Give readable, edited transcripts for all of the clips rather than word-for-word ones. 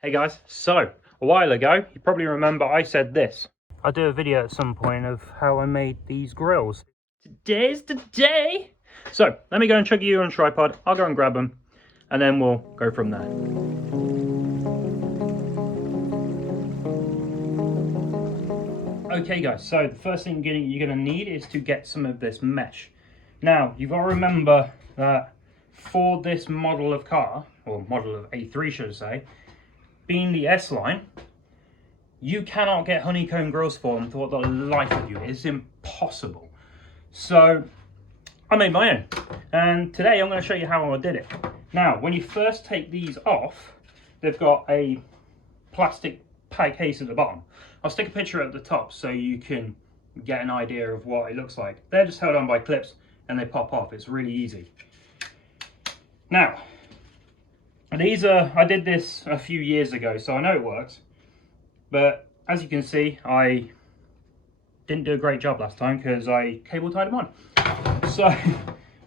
Hey guys, so a while ago, you probably remember I said this. I'll do a video at some point of how I made these grills. Today's the day! So, let me go and chuck you on a tripod, I'll go and grab them, and then we'll go from there. Okay guys, so the first thing you're going to need is to get some of this mesh. Now, you've got to remember that for this model of car, or model of A3 should I say, being the S-line, you cannot get honeycomb grills for them for the life of you. It's impossible. So I made my own, and today I'm going to show you how I did it. Now, when you first take these off, they've got a plastic pad case at the bottom. I'll stick a picture at the top so you can get an idea of what it looks like. They're just held on by clips and they pop off. It's really easy. Now, these are, I did this a few years ago, so I know it works. But as you can see, I didn't do a great job last time because I cable tied them on. So,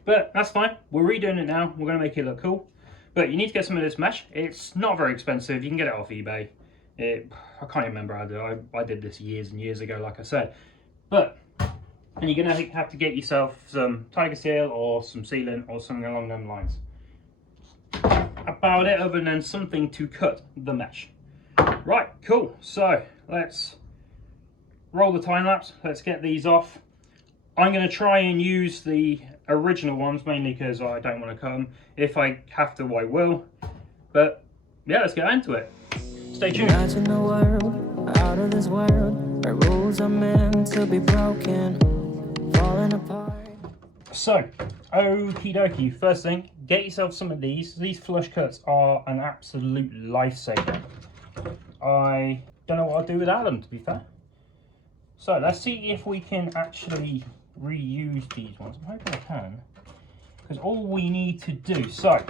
but that's fine. We're redoing it now. We're going to make it look cool. But you need to get some of this mesh. It's not very expensive. You can get it off eBay. I can't remember how to do it. I did this years and years ago, like I said. But, and you're going to have to get yourself some Tiger Seal or some sealant or something along those lines. About it, other than something to cut the mesh. Right, cool. So let's roll the time lapse. Let's get these off. I'm going to try and use the original ones mainly because I don't want to cut them. If I have to, I will. But yeah, let's get into it. Stay tuned. Imagine the world out of this world where rules are meant to be broken, falling apart. So, okie dokie. First thing, get yourself some of these. These flush cuts are an absolute lifesaver. I don't know what I'll do without them, to be fair. So let's see if we can actually reuse these ones. I'm hoping I can, because all we need to do, so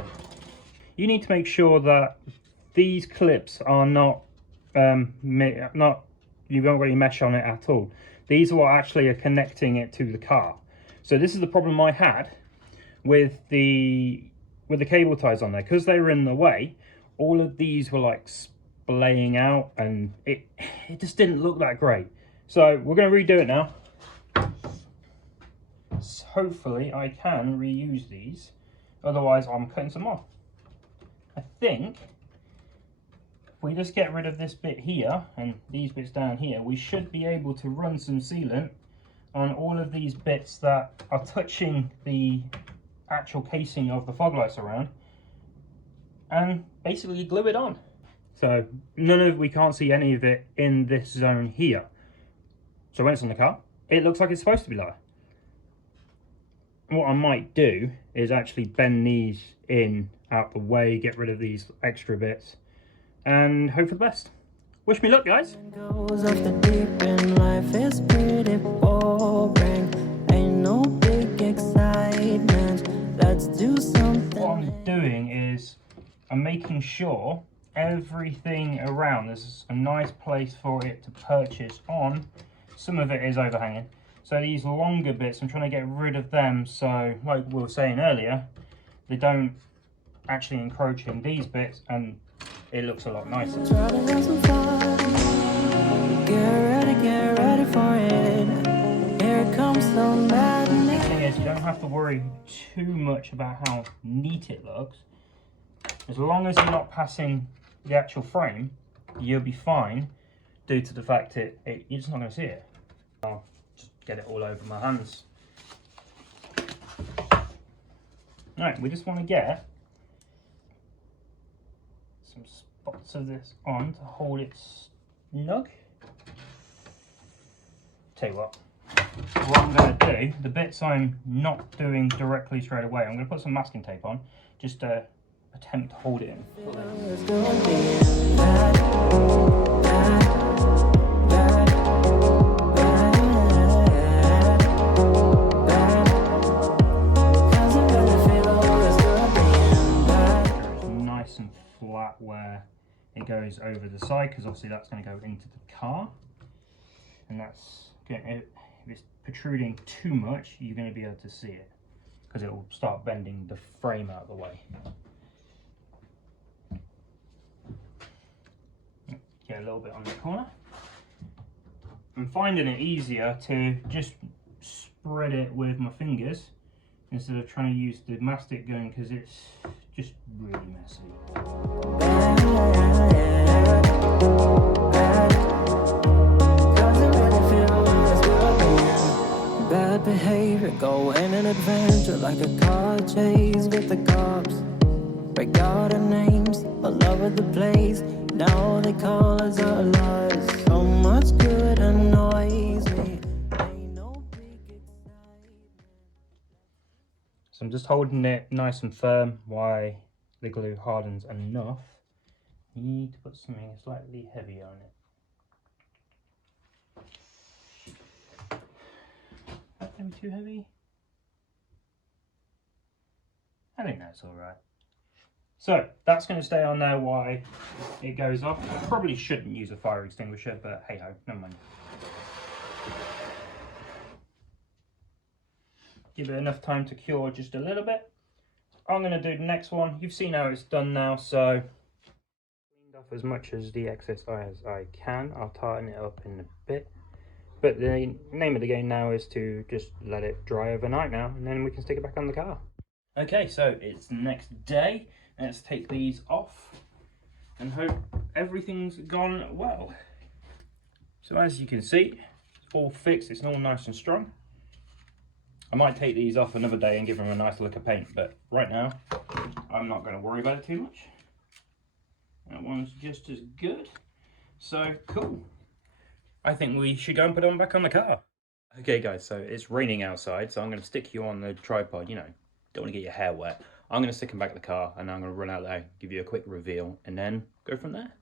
you need to make sure that these clips are not you haven't got any mesh on it at all. These are what actually are connecting it to the car. So this is the problem I had with the cable ties on there, because they were in the way. All of these were like splaying out, and it just didn't look that great. So we're going to redo it now. So hopefully I can reuse these, otherwise I'm cutting some off. I think if we just get rid of this bit here and these bits down here, we should be able to run some sealant on all of these bits that are touching the actual casing of the fog lights around, and basically glue it on. So we can't see any of it in this zone here. So when it's on the car, it looks like it's supposed to be there. What I might do is actually bend these in out the way, get rid of these extra bits, and hope for the best. Wish me luck, guys. Goes off the deep end, life is pretty boring. Ain't no big excitement. Let's do something. What I'm doing is I'm making sure everything around, there's a nice place for it to purchase on. Some of it is overhanging. So these longer bits, I'm trying to get rid of them, so like we were saying earlier, they don't actually encroach in these bits, and it looks a lot nicer. Try to have some fun. Get ready for it. Here comes the madness. The thing is, you don't have to worry too much about how neat it looks. As long as you're not passing the actual frame, you'll be fine, due to the fact that you're just not going to see it. I'll just get it all over my hands. Right, we just want to get some spots of this on to hold it snug. Tell you what I'm going to do, the bits I'm not doing directly straight away, I'm going to put some masking tape on, just to attempt to hold it in. Nice and flat where it goes over the side, because obviously that's going to go into the car, and that's going to, if it's protruding too much, you're going to be able to see it, because it will start bending the frame out of the way. little bit on the corner. I'm finding it easier to just spread it with my fingers instead of trying to use the mastic gun because it's just really messy. Bad behavior, going an adventure like a car chase with the cops. Break out our names, all over the place. Now they call us outlaws. So much good annoys me. Ain't no big excitement. So I'm just holding it nice and firm while the glue hardens enough. You need to put something slightly heavier on it. That maybe too heavy? I think that's alright. So that's going to stay on there while it goes off. I probably shouldn't use a fire extinguisher, but hey ho, never mind. Give it enough time to cure just a little bit. I'm going to do the next one. You've seen how it's done now, so cleaned off as much as the excess as I can. I'll tighten it up in a bit. But the name of the game now is to just let it dry overnight now, and then we can stick it back on the car. Okay, so it's the next day. Let's take these off and hope everything's gone well. So as you can see, it's all fixed, it's all nice and strong. I might take these off another day and give them a nice lick of paint, but right now, I'm not going to worry about it too much. That one's just as good. So, cool. I think we should go and put them back on the car. Okay guys, so it's raining outside, so I'm going to stick you on the tripod, you know, don't want to get your hair wet. I'm going to stick them back in the car, and I'm going to run out there, give you a quick reveal, and then go from there.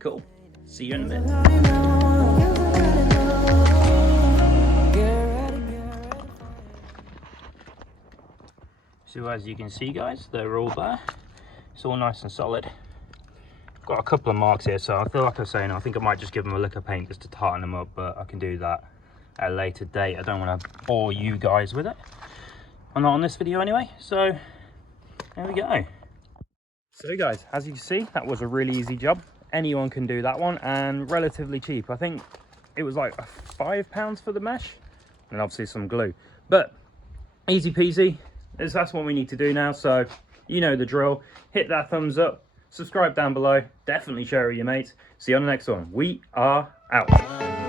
Cool. See you in a minute. So as you can see guys, they're all there. It's all nice and solid. Got a couple of marks here, so I feel like I was saying, I think I might just give them a lick of paint just to tighten them up, but I can do that at a later date. I don't want to bore you guys with it. I'm not on this video anyway, so there we go. So guys, as you can see, that was a really easy job. Anyone can do that one, and relatively cheap. I think it was like £5 for the mesh, and obviously some glue. But easy peasy, that's what we need to do now, so you know the drill. Hit that thumbs up, subscribe down below, definitely share with your mates. See you on the next one. We are out.